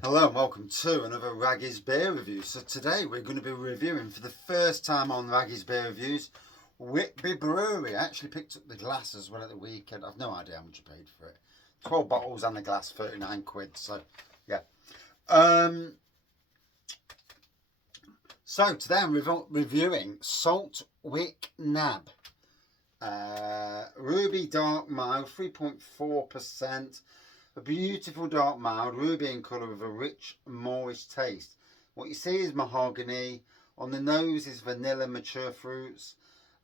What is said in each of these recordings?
Hello and welcome to another Raggy's Beer Review. So today we're going to be reviewing for the first time on Raggy's Beer Reviews Whitby Brewery. I actually picked up the glass as well at the weekend. I've no idea how much I paid for it. 12 bottles and the glass, 39 quid. So yeah. So today I'm reviewing Saltwick Nab. Ruby Dark Mild, 3.4%. A beautiful dark mild, ruby in colour with a rich Moorish taste. What you see is mahogany. On the nose is vanilla, mature fruits.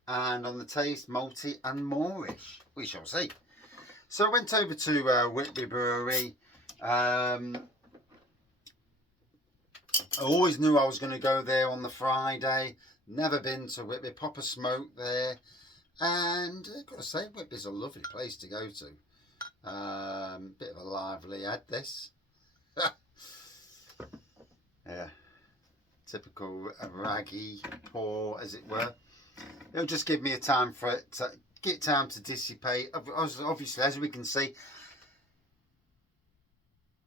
And on the taste, malty and Moorish. We shall see. So I went over to Whitby Brewery. I always knew I was going to go there on the Friday. Never been to Whitby. Pop a smoke there. And I've got to say, Whitby's a lovely place to go to. Bit of a lively ad, this. Yeah, typical raggy pour, as it were. It'll just give me a time for it to get time to dissipate. Obviously, as we can see,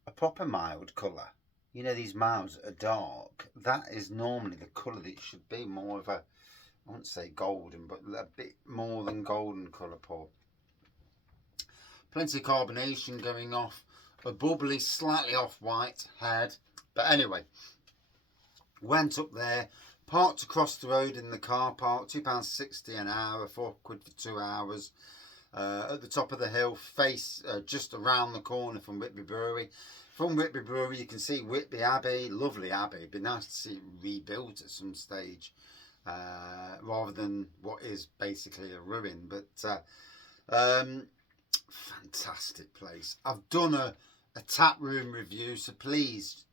a proper mild colour. You know, these milds are dark. That is normally the colour that it should be. More of a, I won't say golden, but a bit more than golden colour pour. Plenty of carbonation going off, a bubbly, slightly off-white head. But anyway, went up there, parked across the road in the car park, £2.60 an hour, £4 for 2 hours. At the top of the hill, just around the corner from Whitby Brewery. From Whitby Brewery, you can see Whitby Abbey, lovely abbey. It'd be nice to see it rebuilt at some stage, rather than what is basically a ruin. But fantastic place. I've done a tap room review, so please,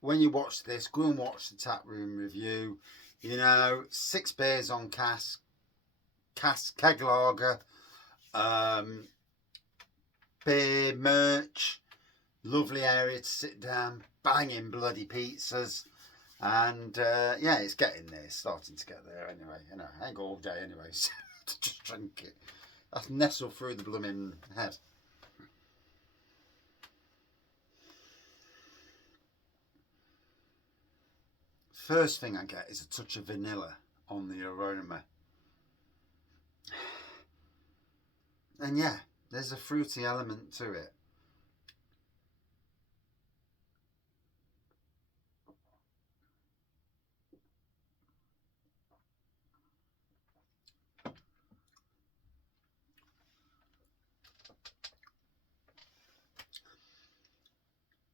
when you watch this, go and watch the tap room review. You know, 6 beers on cask, keg lager, beer, merch, lovely area to sit down, banging bloody pizzas. And yeah, it's getting there, it's starting to get there anyway. You know, I ain't got all day anyway, so to just drink it. That's nestled through the blooming head. First thing I get is a touch of vanilla on the aroma. And yeah, there's a fruity element to it.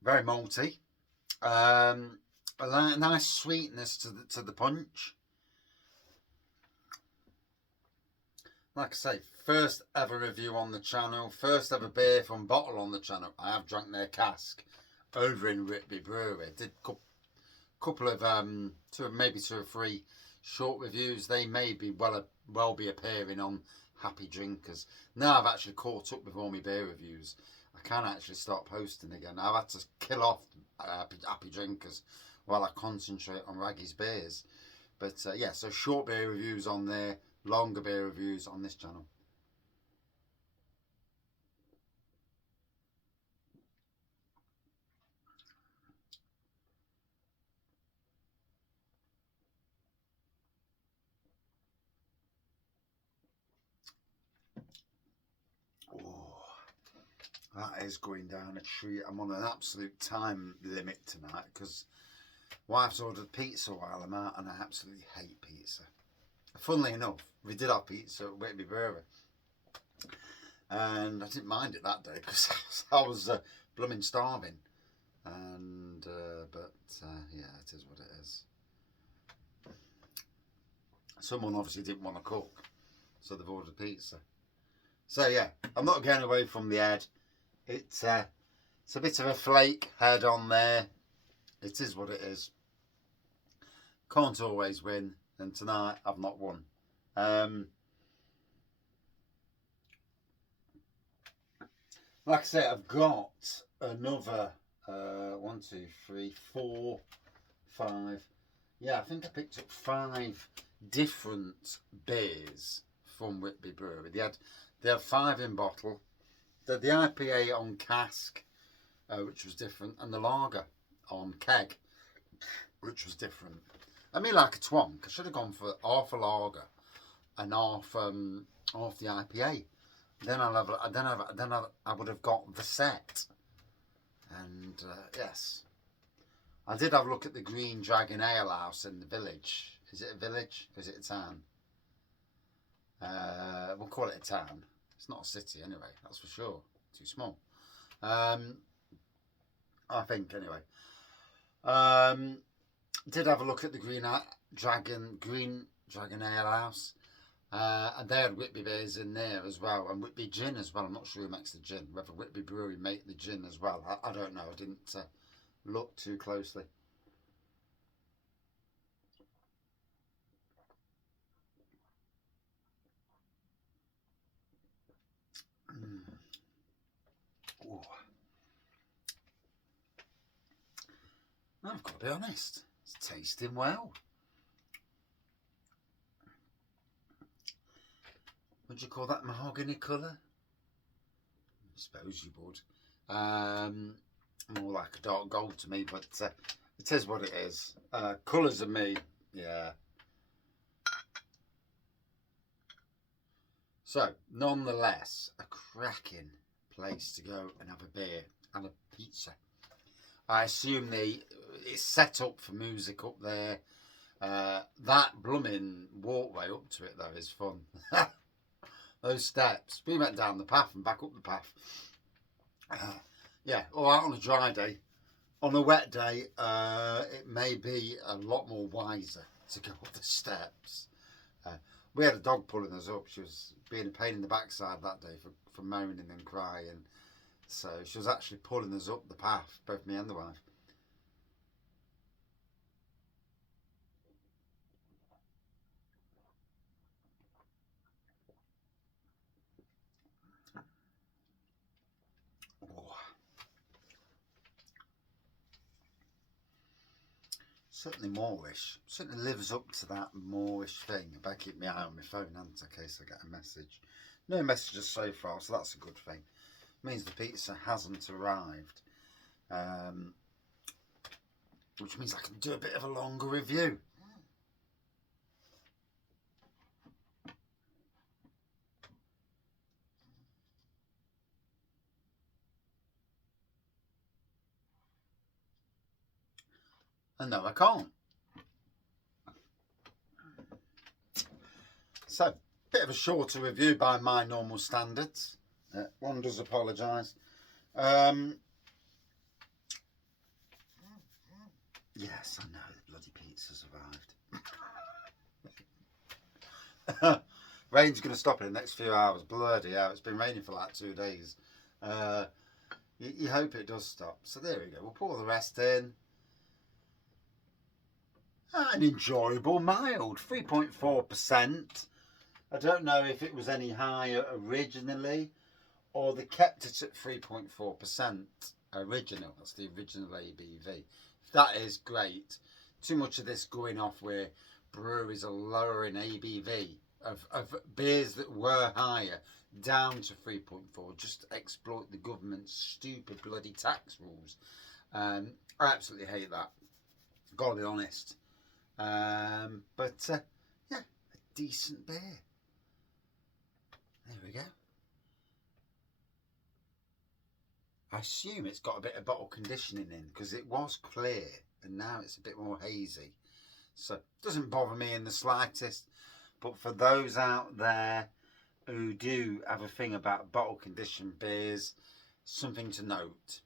Very malty. A nice sweetness to the punch. Like I say, first ever review on the channel, first ever beer from bottle on the channel. I have drunk their cask over in Whitby Brewery. Did a couple of maybe 2 or 3 short reviews. They may be well be appearing on Happy Drinkers. Now I've actually caught up with all my beer reviews. I can actually start posting again. I've had to kill off Happy Drinkers while I concentrate on Raggy's beers. But yeah, so short beer reviews on there, longer beer reviews on this channel. Oh, that is going down a treat. I'm on an absolute time limit tonight because wife's ordered pizza while I'm out, and I absolutely hate pizza. Funnily enough, we did have pizza at Whitby Brewery, and I didn't mind it that day because I was blooming starving. And yeah, it is what it is. Someone obviously didn't want to cook, so they've ordered pizza. So yeah, I'm not getting away from the head. It's a bit of a flake head on there. It is what it is. Can't always win, and tonight I've not won. Like I say, I've got another 1, 2, 3, 4, 5. Yeah, I think I picked up 5 different beers from Whitby Brewery. They had 5 in bottle. They had the IPA on cask. which was different, and the lager on keg, which was different. I mean, like a twonk. I should have gone for half a lager and half the IPA. Then I would have got the set. And yes, I did have a look at the Green Dragon Ale House in the village. Is it a village? Or is it a town? We'll call it a town. It's not a city anyway, that's for sure. Too small. I think anyway. Did have a look at the Green Dragon Ale House. And they had Whitby beers in there as well, and Whitby gin as well. I'm not sure who makes the gin, whether Whitby Brewery make the gin as well. I don't know. I didn't look too closely. I've got to be honest, it's tasting well. Would you call that mahogany colour? I suppose you would. More like a dark gold to me, but it is what it is. Colours are me, yeah. So, nonetheless, a cracking place to go and have a beer and a pizza. I assume it's set up for music up there. That blooming walkway up to it, though, is fun. Those steps. We went down the path and back up the path. Yeah, all out on a dry day. On a wet day, it may be a lot more wiser to go up the steps. We had a dog pulling us up. She was being a pain in the backside that day for moaning and crying. So she was actually pulling us up the path, both me and the wife. Oh. Certainly Moorish. Certainly lives up to that Moorish thing. I better keep my eye on my phone, in case I get a message. No messages so far, so that's a good thing. Means the pizza hasn't arrived, which means I can do a bit of a longer review. And no, I can't. So, bit of a shorter review by my normal standards. One does apologise. Yes, I know, the bloody pizza's arrived. Rain's going to stop in the next few hours. Bloody hell, it's been raining for like 2 days. You hope it does stop. So there we go, we'll pour the rest in. An enjoyable mild, 3.4%. I don't know if it was any higher originally, or they kept it at 3.4% original. That's the original ABV. That is great. Too much of this going off where breweries are lowering ABV of beers that were higher down to 3.4 just to exploit the government's stupid bloody tax rules. I absolutely hate that. Gotta be honest. But yeah, a decent beer. There we go. I assume it's got a bit of bottle conditioning in because it was clear and now it's a bit more hazy. So it doesn't bother me in the slightest. But for those out there who do have a thing about bottle conditioned beers, something to note.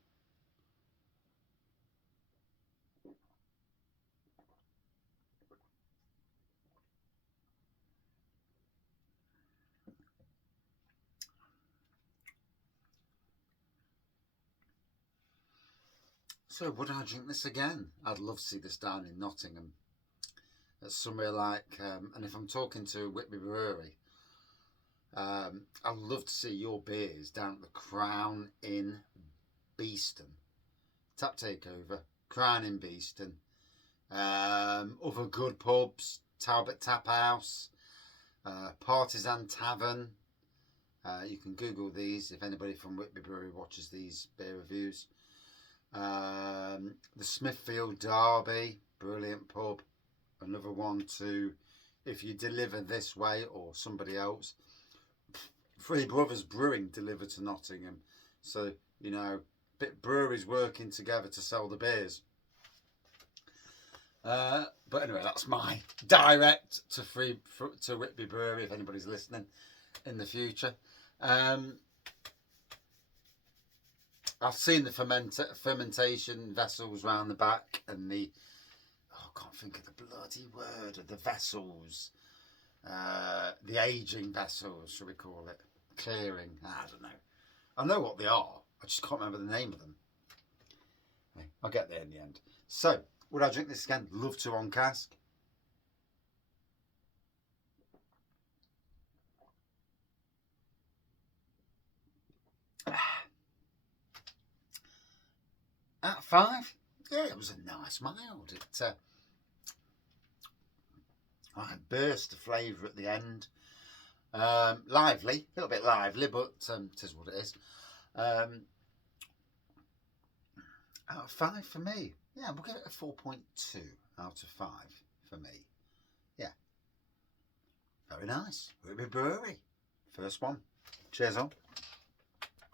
So would I drink this again? I'd love to see this down in Nottingham. At somewhere like, and if I'm talking to Whitby Brewery, I'd love to see your beers down at the Crown in Beeston. Tap takeover, Crown in Beeston. Other good pubs, Talbot Tap House, Partisan Tavern. You can Google these if anybody from Whitby Brewery watches these beer reviews. The Smithfield Derby, brilliant pub. Another one to, if you deliver this way or somebody else. Three Brothers Brewing delivered to Nottingham. So, you know, breweries working together to sell the beers. But anyway, that's my direct to Whitby Brewery, if anybody's listening in the future. I've seen the fermentation vessels round the back and the, I can't think of the bloody word of the vessels. The aging vessels, shall we call it? Clearing, I don't know. I know what they are, I just can't remember the name of them. I'll get there in the end. So, would I drink this again? Love to on cask. Out of 5? Yeah, it was a nice mild. It I burst of flavour at the end. Lively, a little bit lively, but it is what it is. Out of 5 for me. Yeah, we'll give it a 4.2 out of 5 for me. Yeah. Very nice. Whitby Brewery. First one. Cheers on.